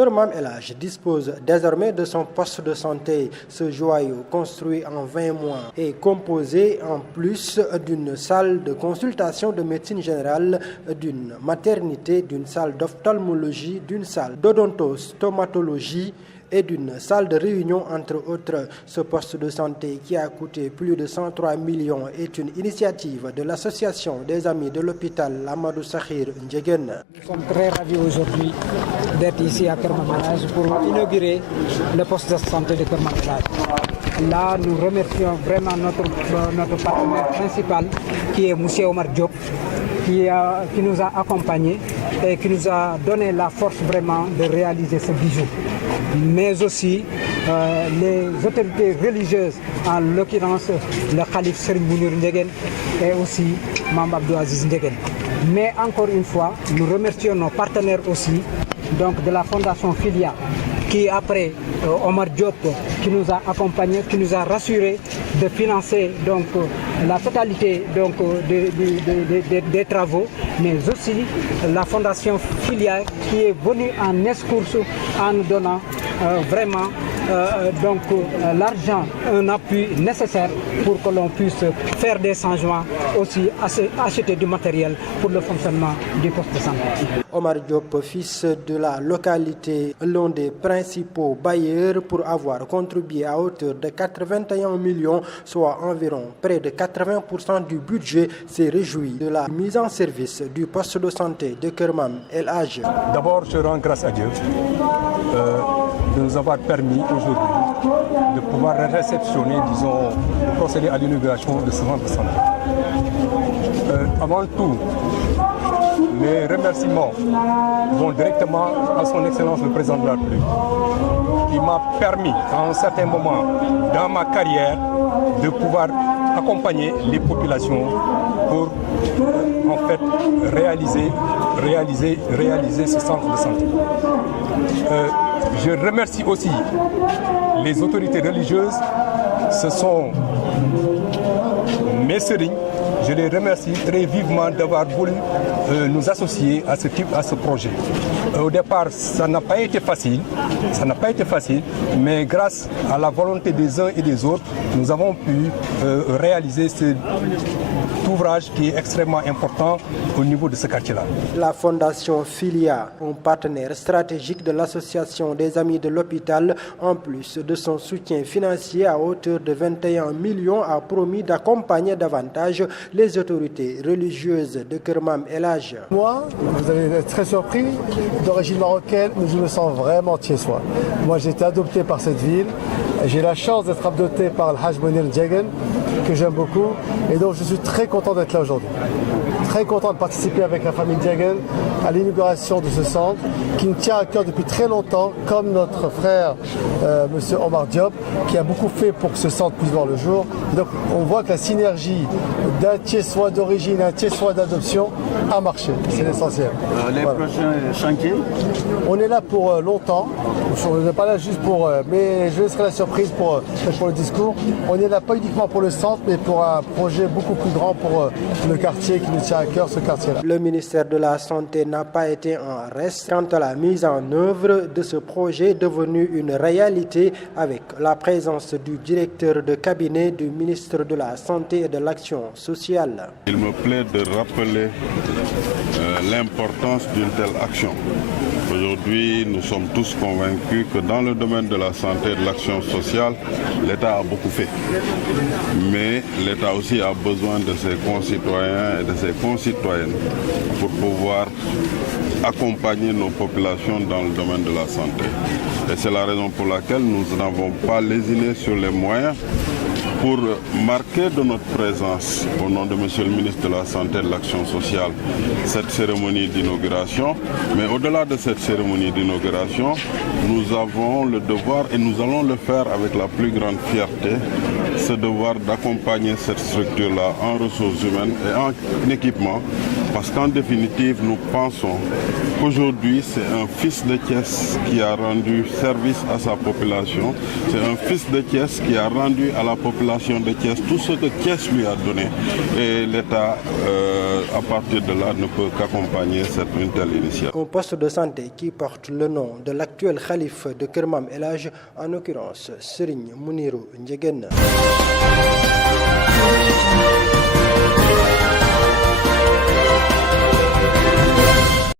Keur Mame El Hadj dispose désormais de son poste de santé. Ce joyau, construit en 20 mois, est composé en plus d'une salle de consultation de médecine générale, d'une maternité, d'une salle d'ophtalmologie, d'une salle d'odontostomatologie et d'une salle de réunion, entre autres. Ce poste de santé, qui a coûté plus de 103 millions, est une initiative de l'association des Amis de l'hôpital Amadou Sakhir Ndiéguène. Nous sommes très ravis aujourd'hui d'être ici à Keur Mame El Hadj pour inaugurer le poste de santé de Keur Mame El Hadj. Là, nous remercions vraiment notre partenaire principal, qui est M. Omar Diop, qui nous a accompagnés et qui nous a donné la force vraiment de réaliser ce bijou. Mais aussi les autorités religieuses, en l'occurrence le Khalif Serigne Mounir Ndiéguène et aussi Mame Abdou Aziz Ndiéguène. Mais encore une fois, nous remercions nos partenaires aussi, donc de la Fondation Filia, qui après Omar Diop, qui nous a accompagnés, qui nous a rassurés de financer donc la totalité donc des travaux, mais aussi la Fondation Filia, qui est venue en escourse en nous donnant vraiment l'argent, un appui nécessaire pour que l'on puisse faire des changements, aussi acheter du matériel pour le fonctionnement du poste de santé. Omar Diop, fils de la localité, l'un des principaux bailleurs, pour avoir contribué à hauteur de 81 millions, soit environ près de 80% du budget, s'est réjoui de la mise en service du poste de santé de Keur Mame El Hadj. D'abord, je rends grâce à Dieu de nous avoir permis aujourd'hui de pouvoir réceptionner, de procéder à l'inauguration de ce centre de santé. Avant tout, mes remerciements vont directement à son Excellence le Président de la République, qui m'a permis à un certain moment dans ma carrière de pouvoir accompagner les populations pour en fait réaliser ce centre de santé. Je remercie aussi les autorités religieuses. Ce sont mes sœurs. Je les remercie très vivement d'avoir voulu nous associer à ce projet. Au départ, ça n'a pas été facile, mais grâce à la volonté des uns et des autres, nous avons pu réaliser cet ouvrage qui est extrêmement important au niveau de ce quartier-là. La Fondation Filia, un partenaire stratégique de l'association des Amis de l'hôpital, en plus de son soutien financier à hauteur de 21 millions, a promis d'accompagner davantage les autorités religieuses de Keur Mame El Hadj. Moi, vous allez être très surpris, d'origine marocaine, mais je me sens vraiment thiessois. Moi, j'ai été adopté par cette ville. J'ai la chance d'être adopté par le Haj Mounir Ndiéguène, que j'aime beaucoup. Et donc, je suis très content d'être là aujourd'hui. Très content de participer avec la famille Ndiéguène à l'inauguration de ce centre qui me tient à cœur depuis très longtemps, comme notre frère M. Omar Diop, qui a beaucoup fait pour que ce centre puisse voir le jour. Et donc, on voit que la synergie d'un Thiessois d'origine et un Thiessois d'adoption a marché. C'est l'essentiel. Les prochains chantiers? On est là pour longtemps. On n'est pas là juste pour... mais je laisserai la surprise pour le discours. On est là pas uniquement pour le centre, mais pour un projet beaucoup plus grand pour le quartier qui nous tient à cœur, ce quartier-là. Le ministère de la Santé n'a pas été en reste quant à la mise en œuvre de ce projet devenu une réalité, avec la présence du directeur de cabinet du ministre de la Santé et de l'Action sociale. Il me plaît de rappeler l'importance d'une telle action. Aujourd'hui, nous sommes tous convaincus que dans le domaine de la santé et de l'action sociale, l'État a beaucoup fait. Mais l'État aussi a besoin de ses concitoyens et de ses concitoyennes pour pouvoir accompagner nos populations dans le domaine de la santé. Et c'est la raison pour laquelle nous n'avons pas lésiné sur les moyens pour marquer de notre présence, au nom de Monsieur le ministre de la Santé et de l'Action sociale, cette cérémonie d'inauguration. Mais au-delà de cette cérémonie d'inauguration, nous avons le devoir, et nous allons le faire avec la plus grande fierté, ce devoir d'accompagner cette structure-là en ressources humaines et en équipement, parce qu'en définitive, nous pensons qu'aujourd'hui, c'est un fils de Thiès qui a rendu service à sa population, c'est un fils de Thiès qui a rendu à la population de Thiès tout ce que Thiès lui a donné. Et l'État, à partir de là, ne peut qu'accompagner une telle initiative. Un poste de santé qui porte le nom de l'actuel khalife de Keur Mame El Hadj, en l'occurrence Serigne Mounirou Ndiéguène.